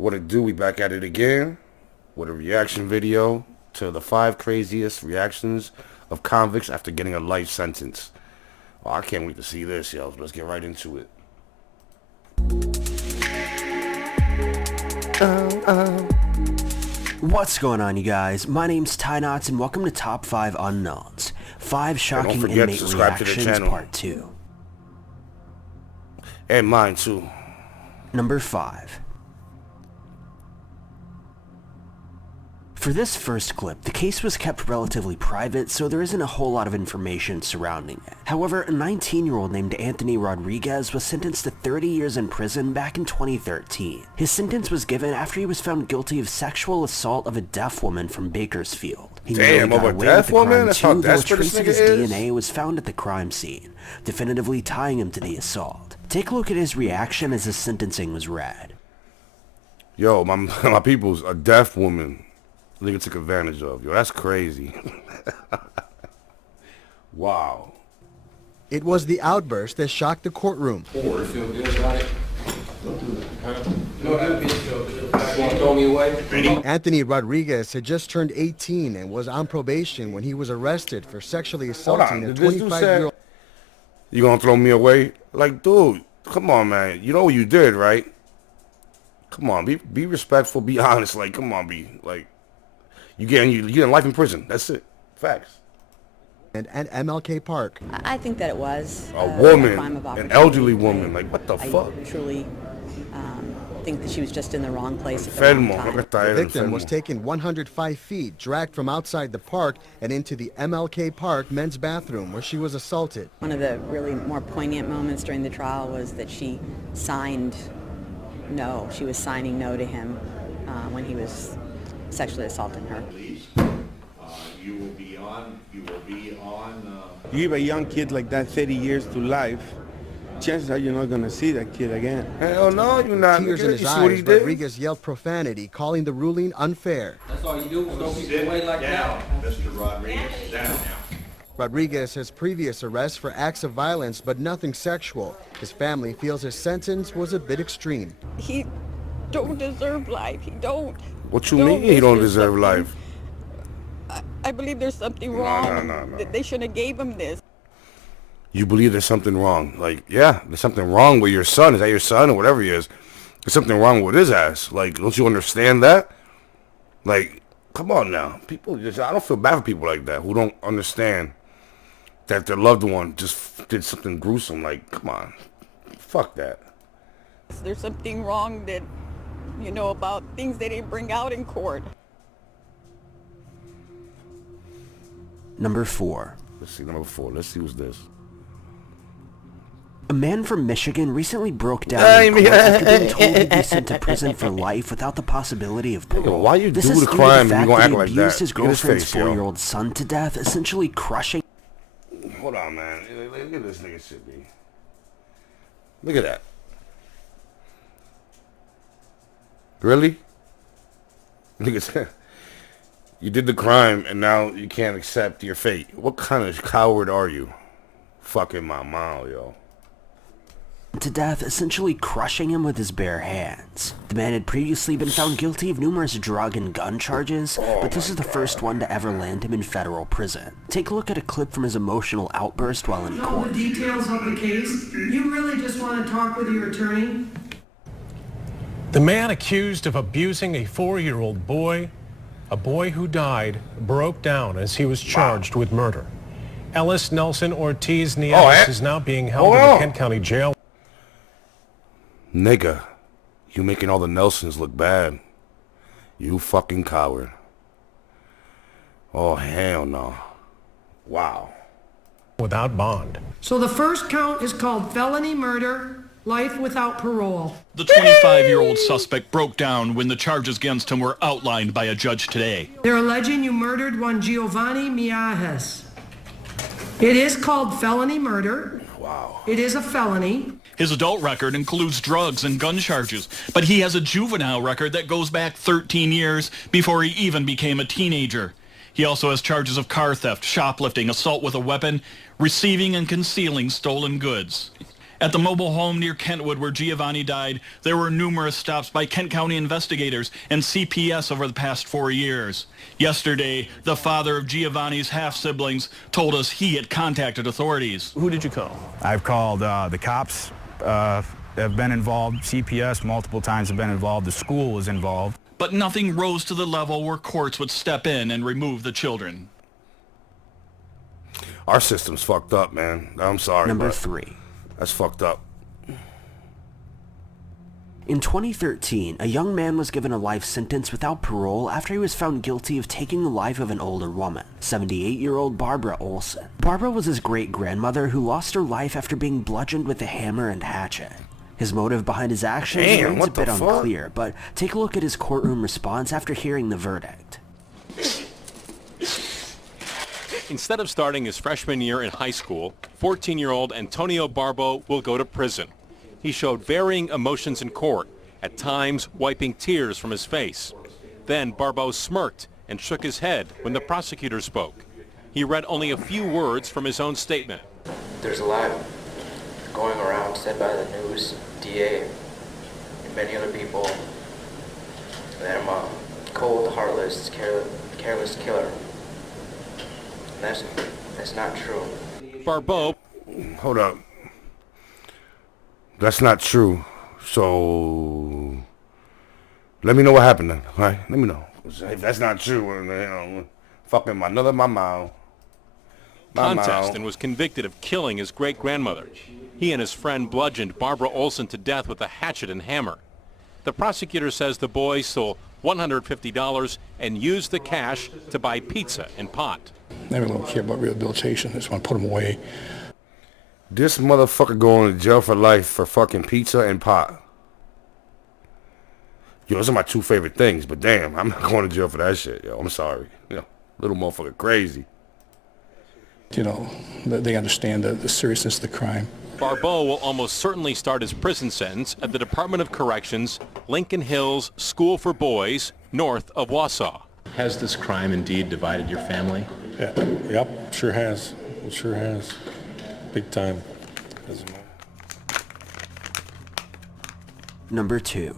What it do? We back at it again with a reaction video to the 5 craziest reactions of convicts after getting a life sentence. Oh, I can't wait to see this, yo. Let's get right into it. What's going on, you guys? My name's Ty Knots, and welcome to Top 5 Unknowns. 5 shocking inmate reactions, Part 2. And mine, too. Number 5. For this first clip, the case was kept relatively private, so there isn't a whole lot of information surrounding it. However, a 19-year-old named Anthony Rodriguez was sentenced to 30 years in prison back in 2013. His sentence was given after he was found guilty of sexual assault of a deaf woman from Bakersfield. He Damn, got over away a with deaf the woman? crime That's how too, though a desperate this trace of nigga his is? DNA was found at the crime scene, definitively tying him to the assault. Take a look at his reaction as his sentencing was read. Yo, my people's a deaf woman. Nigga took advantage of. Yo, that's crazy. Wow. It was the outburst that shocked the courtroom. You feel good about it? No, that bitch feel good. Want to throw me away? Anthony Rodriguez had just turned 18 and was on probation when he was arrested for sexually assaulting a 25-year-old. You gonna throw me away? Like, dude, come on, man. You know what you did, right? Come on, be respectful, be honest. Like, come on, be like, you getting life in prison. That's it. Facts. And at MLK Park. I think that it was A woman, crime of an opportunity. elderly woman. Like, what the fuck? I truly think that she was just in the wrong place at the wrong time. The victim was taken 105 feet, dragged from outside the park and into the MLK Park men's bathroom where she was assaulted. One of the really more poignant moments during the trial was that she signed no. She was signing no to him when he was sexually assaulting her. You will be on. You give a young kid like that 30 years to life, chances are you're not going to see that kid again. Hell no, you're not. Tears in his eyes, Rodriguez yelled profanity, calling the ruling unfair. That's all you do is throw people away like that. Mr. Rodriguez, down now. Rodriguez has previous arrests for acts of violence, but nothing sexual. His family feels his sentence was a bit extreme. He don't deserve life. He don't. What you mean he don't deserve life? I believe there's something wrong. No. That they shouldn't have gave him this. You believe there's something wrong? Like, yeah, there's something wrong with your son. Is that your son or whatever he is? There's something wrong with his ass. Like, don't you understand that? Like, come on now. People just, I don't feel bad for people like that who don't understand that their loved one just did something gruesome. Like, come on. Fuck that. There's something wrong that, about things they didn't bring out in court. Number 4. Let's see, number 4. Let's see who's this. A man from Michigan recently broke down in court after being told he'd be sent to prison for life without the possibility of parole. Why you this do is the due to crime the and fact you gonna that act he like abused that? his Look at his girlfriend's face, yo. 4-year-old son to death, essentially crushing. Hold on, man. Look at this nigga shit, B. Look at that. Really? Look at that. You did the crime, and now you can't accept your fate. What kind of coward are you? Fucking my mouth, yo. To death, essentially crushing him with his bare hands. The man had previously been found guilty of numerous drug and gun charges, but this is the first one to ever land him in federal prison. Take a look at a clip from his emotional outburst while in All court. the details of the case. You really just want to talk with your attorney? The man accused of abusing a 4-year-old boy, a boy who died, broke down as he was charged with murder. Ellis Nelson Ortiz Nieves is now being held in the Kent County Jail. Nigga, you making all the Nelsons look bad. You fucking coward. Oh, hell no. Wow. Without bond. So the first count is called felony murder, life without parole. The 25-year-old suspect broke down when the charges against him were outlined by a judge today. They're alleging you murdered one Giovanni Miajes. It is called felony murder. Wow. It is a felony. His adult record includes drugs and gun charges, but he has a juvenile record that goes back 13 years before he even became a teenager. He also has charges of car theft, shoplifting, assault with a weapon, receiving and concealing stolen goods. At the mobile home near Kentwood where Giovanni died, there were numerous stops by Kent County investigators and CPS over the past 4 years. Yesterday, the father of Giovanni's half-siblings told us he had contacted authorities. Who did you call? I've called the cops, have been involved, CPS multiple times have been involved, the school was involved. But nothing rose to the level where courts would step in and remove the children. Our system's fucked up, man. I'm sorry. Number 3. That's fucked up. In 2013, a young man was given a life sentence without parole after he was found guilty of taking the life of an older woman, 78-year-old Barbara Olson. Barbara was his great-grandmother who lost her life after being bludgeoned with a hammer and hatchet. His motive behind his actions remains a bit unclear, but take a look at his courtroom response after hearing the verdict. Instead of starting his freshman year in high school, 14-year-old Antonio Barbeau will go to prison. He showed varying emotions in court, at times wiping tears from his face. Then Barbeau smirked and shook his head when the prosecutor spoke. He read only a few words from his own statement. There's a lot going around said by the news, DA, and many other people that I'm a cold, heartless, careless killer. And that's not true. Barbeau. Hold up. That's not true. So let me know what happened then. All right? Let me know. If that's not true, fucking my mouth. Contest and was convicted of killing his great-grandmother. He and his friend bludgeoned Barbara Olson to death with a hatchet and hammer. The prosecutor says the boy stole $150 and used the cash to buy pizza and pot. Never really care about rehabilitation. I just want to put him away. This motherfucker going to jail for life for fucking pizza and pot. Yo, those are my 2 favorite things, but damn, I'm not going to jail for that shit, yo. I'm sorry. Little motherfucker crazy. They understand the seriousness of the crime. Barbeau will almost certainly start his prison sentence at the Department of Corrections, Lincoln Hills School for Boys, north of Wausau. Has this crime indeed divided your family? Yeah, yep, sure has. It sure has. Big time. Number 2.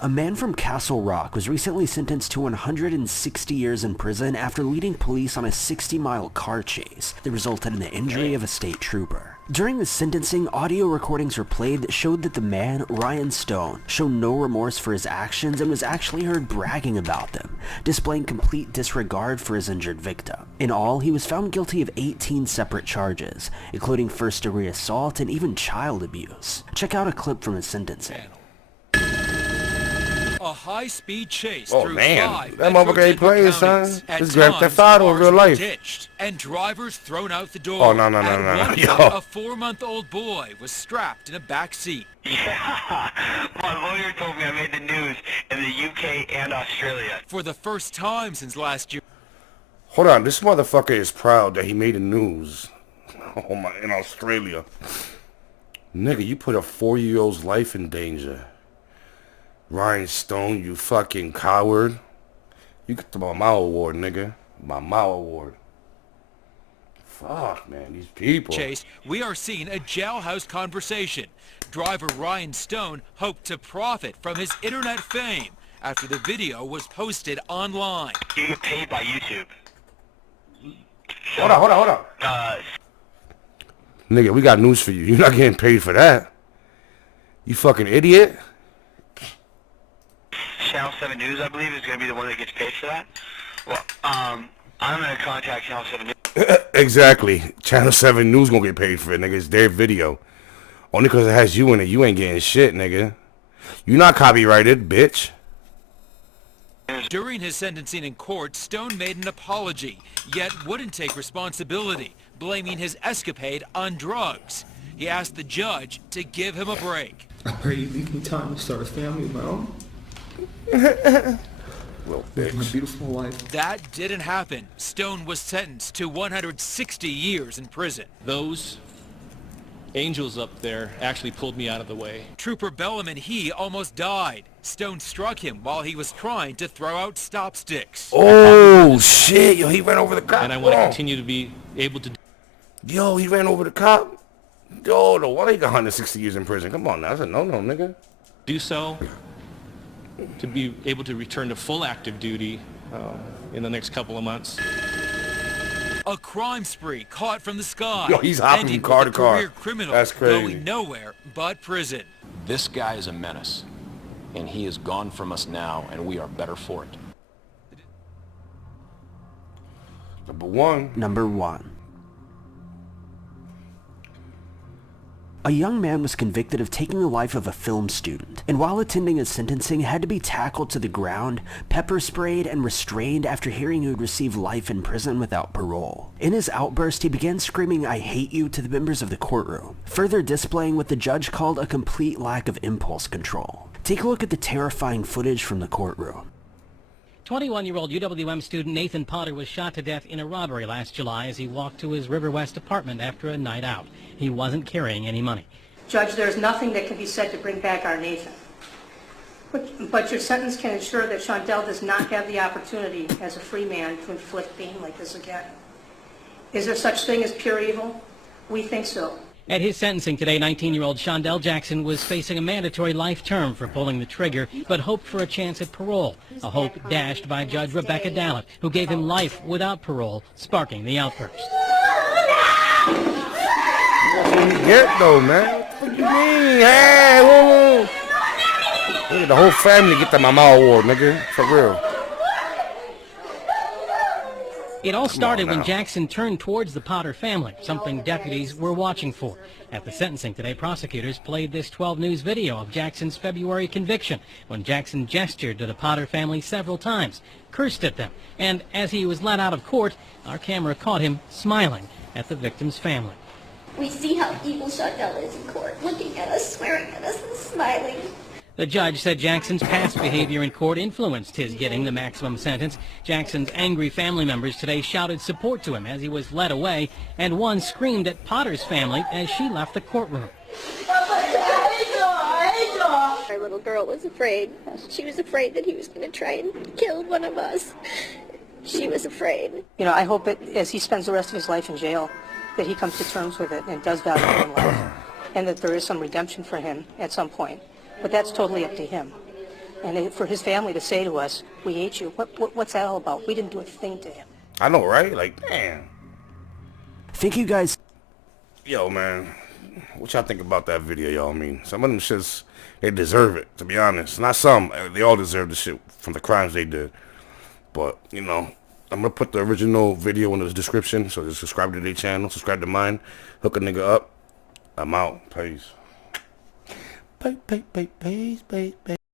A man from Castle Rock was recently sentenced to 160 years in prison after leading police on a 60-mile car chase that resulted in the injury of a state trooper. During the sentencing, audio recordings were played that showed that the man, Ryan Stone, showed no remorse for his actions and was actually heard bragging about them, displaying complete disregard for his injured victim. In all, he was found guilty of 18 separate charges, including first-degree assault and even child abuse. Check out a clip from his sentencing. A high-speed chase through man. 5 That motherfucker ain't playing, son. At This Grand Theft Auto in real life. Ditched and drivers thrown out the door. Oh, no. Yo. A 4-month-old boy was strapped in a back seat. Yeah, my lawyer told me I made the news in the UK and Australia. For the first time since last year. Hold on, this motherfucker is proud that he made the news. Oh my, in Australia. Nigga, you put a 4-year-old's life in danger. Ryan Stone, you fucking coward. You get the Mama Award, nigga. Mama Award. Fuck, man, these people. Chase, we are seeing a jailhouse conversation. Driver Ryan Stone hoped to profit from his internet fame after the video was posted online. You get paid by YouTube. Hold on. Nigga, we got news for you. You're not getting paid for that. You fucking idiot. Channel 7 News, I believe, is going to be the one that gets paid for that. Well, I'm going to contact Channel 7 News. Exactly. Channel 7 News going to get paid for it, nigga. It's their video. Only because it has you in it, you ain't getting shit, nigga. You not copyrighted, bitch. During his sentencing in court, Stone made an apology, yet wouldn't take responsibility, blaming his escapade on drugs. He asked the judge to give him a break. I pray you leave me time to start a family of my own. Little bitch. My beautiful wife. That didn't happen. Stone was sentenced to 160 years in prison. Those angels up there actually pulled me out of the way. Trooper Bellum and he almost died. Stone struck him while he was trying to throw out stop sticks. Oh, shit. Yo, he ran over the cop. And I want to continue to be able to... Yo, he ran over the cop. Yo, no, why they got 160 years in prison? Come on now, that's a no-no, nigga. Do so to be able to return to full active duty in the next couple of months. A crime spree caught from the sky. Yo, he's hopping ending from car with to a car. career criminal That's crazy. going nowhere but prison. This guy is a menace, and he is gone from us now, and we are better for it. Number one. A young man was convicted of taking the life of a film student, and while attending his sentencing had to be tackled to the ground, pepper sprayed, and restrained after hearing he would receive life in prison without parole. In his outburst, he began screaming, "I hate you," to the members of the courtroom, further displaying what the judge called a complete lack of impulse control. Take a look at the terrifying footage from the courtroom. 21-year-old UWM student Nathan Potter was shot to death in a robbery last July as he walked to his River West apartment after a night out. He wasn't carrying any money. Judge, there's nothing that can be said to bring back our Nathan. But your sentence can ensure that Shondell does not have the opportunity as a free man to inflict pain like this again. Is there such thing as pure evil? We think so. At his sentencing today, 19-year-old Shondell Jackson was facing a mandatory life term for pulling the trigger, but hoped for a chance at parole, a hope dashed by Judge Rebecca Dallett, who gave him life without parole, sparking the outburst. That's what you get, though, man. What you mean? Hey, whoa. Look at the whole family get the Mama Award, nigga. For real. It all started when Jackson turned towards the Potter family, something deputies were watching for. At the sentencing today, prosecutors played this 12 News video of Jackson's February conviction, when Jackson gestured to the Potter family several times, cursed at them, and as he was let out of court, our camera caught him smiling at the victim's family. We see how evil Shondell is in court, looking at us, swearing at us, and smiling. The judge said Jackson's past behavior in court influenced his getting the maximum sentence. Jackson's angry family members today shouted support to him as he was led away, and one screamed at Potter's family as she left the courtroom. Our little girl was afraid. She was afraid that he was going to try and kill one of us. She was afraid. You know, I hope as he spends the rest of his life in jail, that he comes to terms with it and does value human life, and that there is some redemption for him at some point. But that's totally up to him. And for his family to say to us, "We hate you," what's that all about? We didn't do a thing to him. I know, right? Like, damn. Thank you guys. Yo, man. What y'all think about that video, y'all? I mean, some of them shits, they deserve it, to be honest. Not some. They all deserve the shit from the crimes they did. But, you know, I'm going to put the original video in the description, so just subscribe to their channel, subscribe to mine, hook a nigga up. I'm out. Peace. Peace.